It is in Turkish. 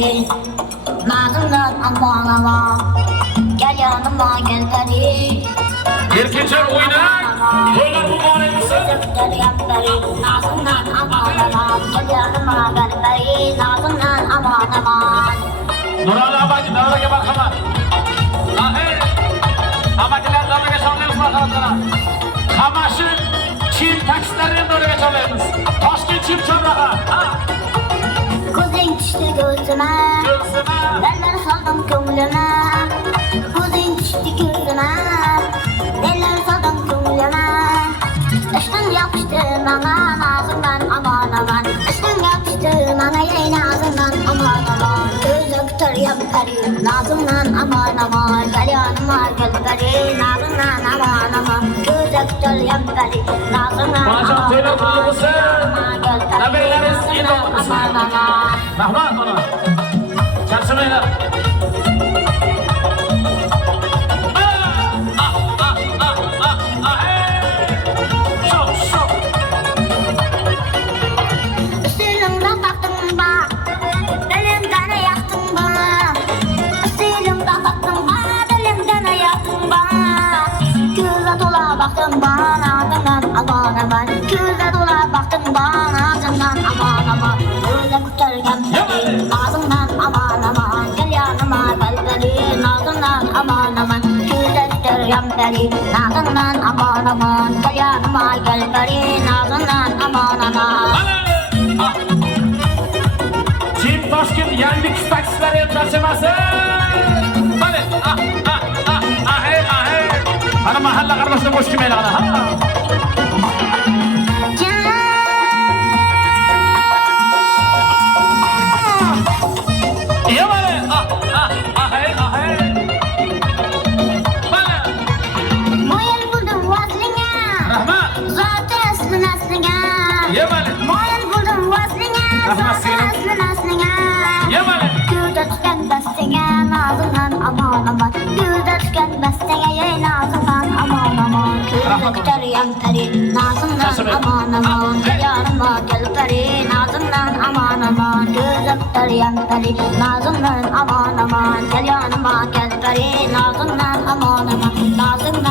peri, nazımdan aman aman. Gel yanıma gel peri. Erkincan oynar. To'ylar muborak bo'lsin. Gel yan peri, nazımdan aman aman. Gel yanıma gel peri, nazımdan aman aman. Nurali Abadi davraga marhamat. Ahir. Abadilar davraga chorlaymiz marhamatlar. Qamashi Çin taksilarini davraga chorlaymiz. Toshkent Çin chorraha. Ko'zing tushdi ko'zima, Ko'zima. bellar soldim ko'nglima. Ko'zing tushdi ko'zima, bellar soldim ko'nglima. Ishqing yoqishdi menga, nazimdan aman aman. Ishqing yoqishdi menga, ey nazimdan aman aman. Ko'zing turyam pari, nazimdan aman aman. Gel yanıma gel pari, nazimdan aman aman. Ko'zing turyam pari, nazimdan Bana aman to'ylar qutlug' aman. bo'lsin. Nabiralaringiz e'lon qilsin. Aman aman. Rahmat ona. Charchamaylar. Üstümden baktım bak, elimden yaktın bana. Üstümden baktım bana, elimden yaktın bana. Göze dola baktım bana, ardından aman aman. Göze dola baktım bana, ardından aman aman. Göze kurtarken beni, ağzımdan aman aman. Gel yanıma gel beni, ağzımdan aman aman. Göze kurtarken beni, ağzımdan aman aman. Gel yanıma gel beni, ağzımdan aman aman. Çin Toshkent yangi taksilar ham charchamasin. Mana ana mahalla qardoshlar bo'sh kelmaylar ana. Ya mana Moyil buldum vaslinga, rahmat. zoti asli naslinga. Ya mana Moyil buldum vaslinga, zoti asli naslinga. ya mana Gülde tüken bestege, nazımdan aman aman. Gülde tüken bestege, ey nazımdan aman aman. Gülde küter yan peri, nazımdan aman aman. Gel yanıma gel peri, nazımdan aman aman. Gülde küter yan peri, nazımdan aman aman. Gel yanıma gel peri, nazımdan aman aman. Nazımdan